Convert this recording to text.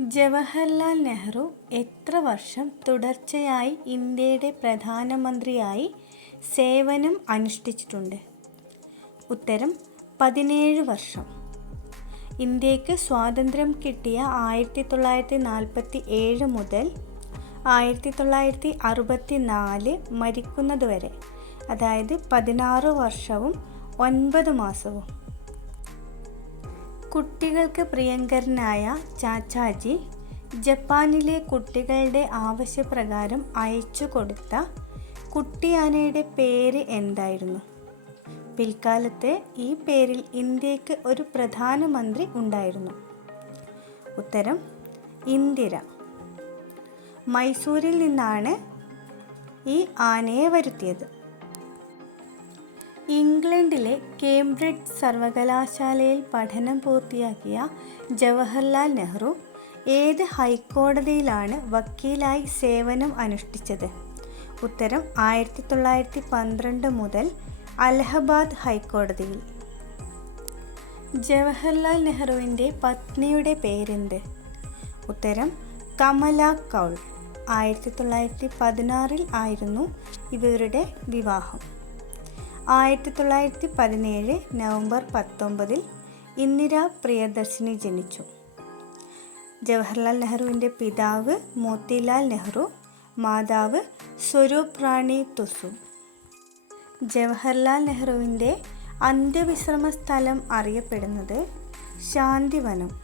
ജവഹർലാൽ നെഹ്റു എത്ര വർഷം തുടർച്ചയായി ഇന്ത്യയുടെ പ്രധാനമന്ത്രിയായി സേവനം അനുഷ്ഠിച്ചിട്ടുണ്ട്? ഉത്തരം പതിനേഴ് വർഷം. ഇന്ത്യയ്ക്ക് സ്വാതന്ത്ര്യം കിട്ടിയ ആയിരത്തി തൊള്ളായിരത്തി നാൽപ്പത്തി ഏഴ് മുതൽ ആയിരത്തി തൊള്ളായിരത്തി അറുപത്തി നാല് മരിക്കുന്നതുവരെ അതായത് പതിനാറ് വർഷവും ഒൻപത് മാസവും. കുട്ടികൾക്ക് പ്രിയങ്കരനായ ചാച്ചാജി ജപ്പാനിലെ കുട്ടികളുടെ ആവശ്യപ്രകാരം അയച്ചു കൊടുത്ത കുട്ടിയാനയുടെ പേര് എന്തായിരുന്നു? പിൽക്കാലത്ത് ഈ പേരിൽ ഇന്ത്യയ്ക്ക് ഒരു പ്രധാനമന്ത്രി ഉണ്ടായിരുന്നു. ഉത്തരം ഇന്ദിര. മൈസൂരിൽ നിന്നാണ് ഈ ആനയെ വരുത്തിയത്. ഇംഗ്ലണ്ടിലെ കേംബ്രിഡ്ജ് സർവകലാശാലയിൽ പഠനം പൂർത്തിയാക്കിയ ജവഹർലാൽ നെഹ്റു ഏത് ഹൈക്കോടതിയിലാണ് വക്കീലായി സേവനം അനുഷ്ഠിച്ചത്? ഉത്തരം ആയിരത്തി തൊള്ളായിരത്തി പന്ത്രണ്ട് മുതൽ അലഹബാദ് ഹൈക്കോടതിയിൽ. ജവഹർലാൽ നെഹ്റുവിന്റെ പത്നിയുടെ പേരെന്ത്? ഉത്തരം കമല കൗൾ. ആയിരത്തി തൊള്ളായിരത്തി പതിനാറിൽ ആയിരുന്നു ഇവരുടെ വിവാഹം. ആയിരത്തി തൊള്ളായിരത്തി പതിനേഴ് നവംബർ പത്തൊമ്പതിൽ ഇന്ദിര പ്രിയദർശിനി ജനിച്ചു. ജവഹർലാൽ നെഹ്റുവിന്റെ പിതാവ് മോത്തിലാൽ നെഹ്റു മാതാവ് സ്വരൂപ് റാണി തുസു. ജവഹർലാൽ നെഹ്റുവിന്റെ അന്ത്യവിശ്രമ സ്ഥലം അറിയപ്പെടുന്നത് ശാന്തിവനം.